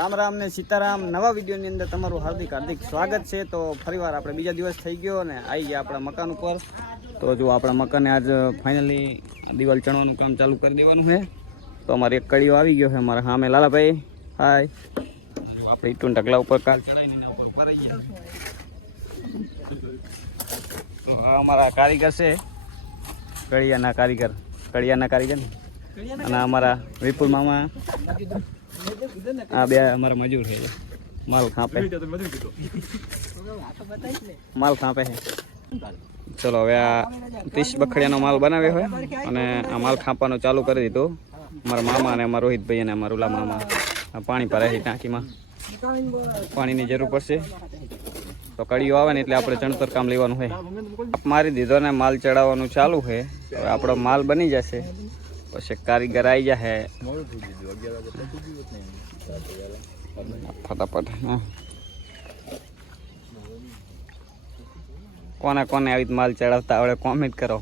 રામ રામ ને સીતારામ નવા વિડીયોની અંદર તમારું હાર્દિક સ્વાગત છે। તો ફરીવાર આપણે બીજા દિવસ થઈ ગયો ને આવી ગયા આપણા મકાન ઉપર। તો જો આપણા મકાને આજ ફાઇનલી દિવાલ ચણવાનું કામ ચાલુ કરી દેવાનું છે। તો અમારે એક કડીઓ આવી ગયો છે અમારા સામે લાલાભાઈ હાય। આપણે ઈટું ઢગલા ઉપર કાલ ચડાવીને એના ઉપર ઉભા રહી ગયા। અમારા કારીગર છે કડિયાના કારીગર ને અને અમારા વિપુલ મામા આ બે અમારા મજૂર છે માલ ખાપે છે। ચલો હવે આ 30 બખડિયાનો માલ બનાવ્યો હોય અને આ માલ ખાંપવાનું ચાલુ કરી દીધું અમારા મામા અને અમારા રોહિતભાઈ અને અમારા ઉલા મામા પાણી ભરે છે ટાંકીમાં પાણીની જરૂર પડશે। તો કડીઓ આવે ને એટલે આપણે ચણતર કામ લેવાનું હોય મારી દીધો ને માલ ચડાવવાનું ચાલુ છે। હવે આપણો માલ બની જશે પછી કારીગર આવી જશે ફટાફટ। કોને કોને આવી માલ ચડાવતા આવડે કોમેન્ટ કરો।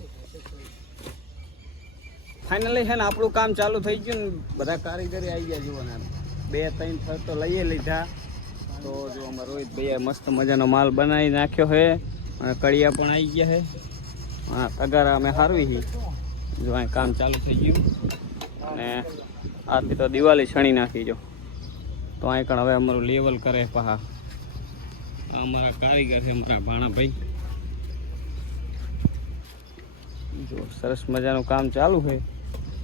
ફાઇનલી છે ને આપણું કામ ચાલુ થઈ ગયું ને બધા કારીગરી આવી ગયા જુઓ ને 2-3 થર તો લઈએ લીધા। તો જો અમારા રોહિતભાઈએ મસ્ત મજાનો માલ બનાવી નાખ્યો છે અને કડિયા પણ આવી ગયા છે તગારા અમે હારવી છે। જો અહીં કામ ચાલુ થઈ ગયું અને આથી તો દિવાળી છણી નાખી જો તો અહીં પણ હવે અમારું લેવલ કરે પહા અમારા કારીગર છે અમારા ભાણાભાઈ જો સરસ મજાનું કામ ચાલુ છે।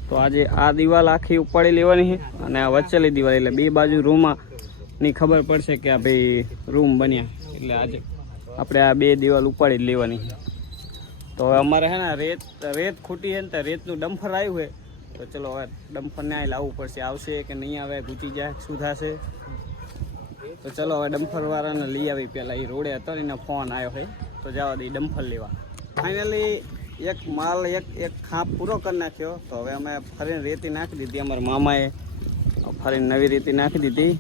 તો આજે આ દિવાલ આખી ઉપાડી લેવાની છે અને આ વચ્ચેલી દિવાલ એટલે બે બાજુ રૂમની ખબર પડશે કે આ ભાઈ રૂમ બન્યા એટલે આજે આપણે આ બે દિવાલ ઉપાડી જ લેવાની છે। તો હવે અમારે છે ને રેત ખૂટી છે ને તો રેતનું ડમ્ફર આવ્યું છે તો ચલો હવે ડમ્ફરને અહીં લાવવું પડશે આવશે કે નહીં આવે ઘૂંચી જાય શું થશે। તો ચલો હવે ડમ્ફરવાળાને લઈ આવી પહેલાં એ રોડે હતો એનો ફોન આવ્યો છે તો જવા દઈ ડમ્ફર લેવા। ફાઇનલી એક માલ એક ખાપ પૂરો કરી નાખ્યો તો હવે અમે ફરીને રેતી નાખી દીધી અમારા મામાએ ફરીને નવી રેતી નાખી દીધી।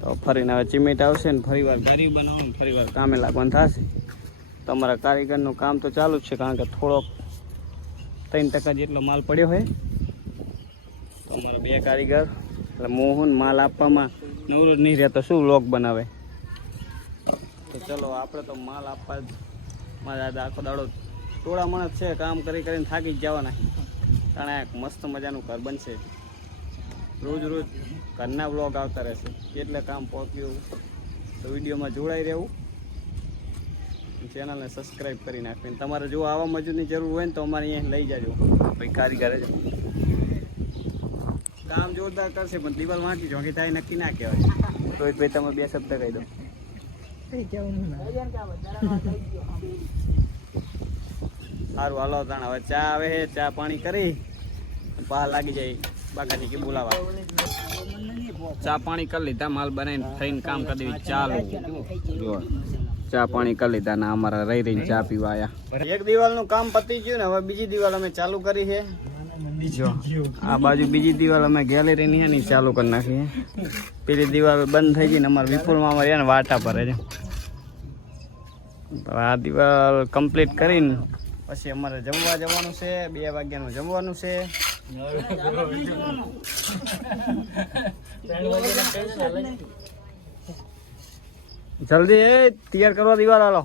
તો ફરીને હવે ચિમેટ આવશે ને ફરીવાર ગાડી બનાવવાનું ફરીવાર કામે લાગવાનું થશે। તો અમારા કારીગરનું કામ તો ચાલુ જ છે કારણ કે થોડોક 3% જેટલો માલ પડ્યો હોય તો અમારા બે કારીગર એટલે મોહન માલ આપવામાં નવરો જ નહીં રહેતો શું લોક બનાવે। તો ચલો આપણે તો માલ આપવા મારા આખો દાડો થોડા માણસ છે કામ કરીને થાકી જ જવાના કારણ એક મસ્ત મજાનું ઘર બનશે રોજ ઘરના બ્લોગ આવતા રહેશે એટલે કામ પહોંચ્યું તો વિડીયોમાં જોડાઈ રહેવું ચેનલને સબસ્ક્રાઈબ કરી નાખવી। તમારે જો આવા મજૂરની જરૂર હોય ને તો અમારે અહીંયા લઈ જાજો ભાઈ કારીગરે જ કામ જોરદાર કરશે પણ દિવાલ વાંચી ચોંકી થાય નક્કી ના કહેવાય। તો ભાઈ તમે બે શબ્દ કહી દો સારું હાલો તાણ હવે ચા આવે છે ચા પાણી કરી બહાર લાગી જાય બાકાજી કે બોલાવા ચા પાણી કરી લીધા માલ બનાવીને થઈને કામ કરી દેવી ચાલુ જો ચા પાણી કરી લીધા ને અમારા રહીને ચા પીવા આવ્યા। એક દિવાલનું કામ પતી ગયું ને હવે બીજી દિવાલ અમે ચાલુ કરી છે જો આ બાજુ બીજી દિવાલ અમે ગેલેરીની છે ને ચાલુ કરી નાખી છે। પેલી દિવાલ બંધ થઈ ગઈ ને અમારા વિપુલમાં અમારે ને વાટા ભરે છે તો આ દિવાલ કમ્પ્લીટ કરીને પછી અમારે જમવા જવાનું છે 2 વાગ્યાનું જમવાનું છે। જલ્દી તૈયાર કરવા દિવાલ હાલો।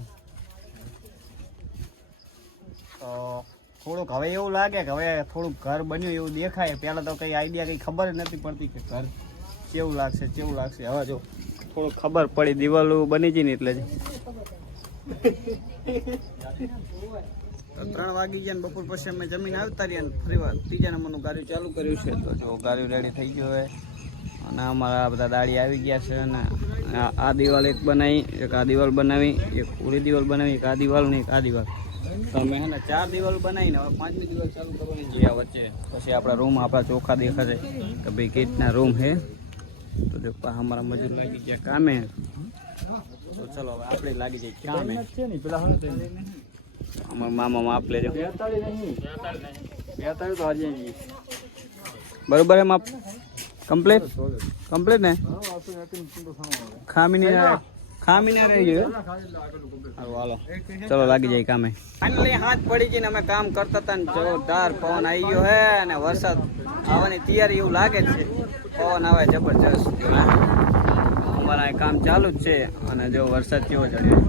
તો થોડુંક હવે એવું લાગે કે હવે થોડુંક ઘર બન્યું એવું દેખાય પહેલાં તો કંઈ આઈડિયા કંઈ ખબર જ નથી પડતી કે ઘર કેવું લાગશે હવે જો થોડુંક ખબર પડી દિવાલો બની જાય ને એટલે જ 3 વાગી ગયા ને બપોર પછી અમે જમીન આવતા રહ્યા ને ફરીવાર ત્રીજા નંબરનું ગાડી ચાલુ કર્યું છે। તો જો ગાડી રેડી થઈ ગયું હોય અને અમારા બધા દાડી આવી ગયા છે અને આ દિવાલ એક બનાવી એક આ દિવાલ બનાવી એક પૂરી દિવાલ બનાવી એક આ દિવાલ ને એક આ દિવાલ તો અમે છે ને 4 દિવાલ બનાવીને હવે 5મી દિવાલ ચાલુ કરવાની છે વચ્ચે પછી આપણા રૂમ આપણા ચોખ્ખા દેખાશે કે ભાઈ કેટલા રૂમ છે। તો જો અમારા મજૂર લાગી ગયા કામે તો ચલો હવે આપણે લાગી જઈએ કામે। અમારા મામા માપ લેજો બરોબર હે માપ કમ્પ્લીટ ને ખામી ના રહી ગયો હાલો ચલો લાગી જાય કામે। ફાઇનલી હાથ પડી ગઈ ને અમે કામ કરતા હતા ને જોરદાર પવન આવી ગયો હે અને વરસાદ આવવાની તૈયારી એવું લાગે છે। પવન આવે જબરજસ્ત અમારા અહીં કામ ચાલુ જ છે અને જો વરસાદ કેવો ચડ્યો,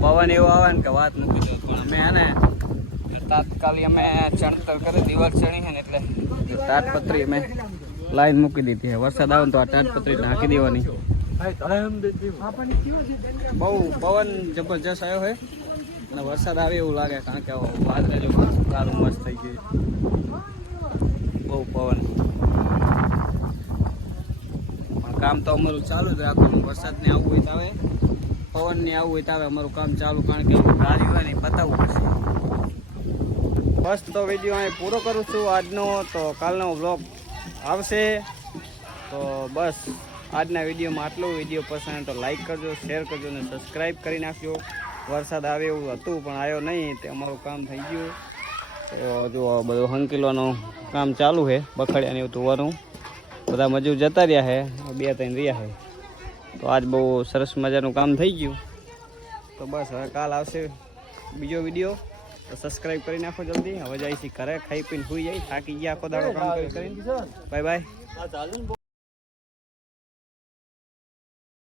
પવન એવો આવે ને કે વાત મૂકી દો. પણ અમે હે ને તાત્કાલિક અમે ચણતર કરી દિવાલ ચણી છે ને એટલે તાટપત્રી અમે લાઈન મૂકી દીધી છે. વરસાદ આવે ને તો આ તાટપત્રી નાખી દેવાની. બહુ પવન જબરજસ્ત આવ્યો છે અને વરસાદ આવે એવું લાગે, કારણ કે વાદળા જો કાળું મસ્ત થઈ ગયું, બહુ પવન. પણ કામ તો અમારું ચાલુ જ રાખવાનું. વરસાદને આવવું હોય તો આવે, પવનને આવવું હોય તો આવે, અમારું કામ ચાલુ, કારણ કે ગાડી હોય ને પતાવવું પડશે. બસ તો વિડીયો અહીં પૂરો કરું છું આજનો. તો કાલનો વ્લોગ આવશે. તો બસ આજના વિડીયોમાં આટલું. વિડીયો પસંદ તો લાઈક કરજો, શેર કરજો અને સબસ્ક્રાઈબ કરી નાખજો. વરસાદ આવે એવું હતું પણ આવ્યો નહીં, તે અમારું કામ થઈ ગયું. તો જો બધું હંકીલવાનું કામ ચાલુ છે, બખડિયાને એવું ધોવાનું. બધા મજૂર જતા રહ્યા છે, 2-3 રહ્યા છે. તો આજ બહુ સરસ મજાનું કામ થઈ ગયું. તો બસ હવે કાલ આવશે બીજો વિડીયો. તો સબસ્ક્રાઈબ કરી નાખો જલ્દી. હવે જાય છે ઘરે, ખાઈ પીને સુઈ જાય, થાકી ગયા આખો દાડો કામ કરીને. Bye bye.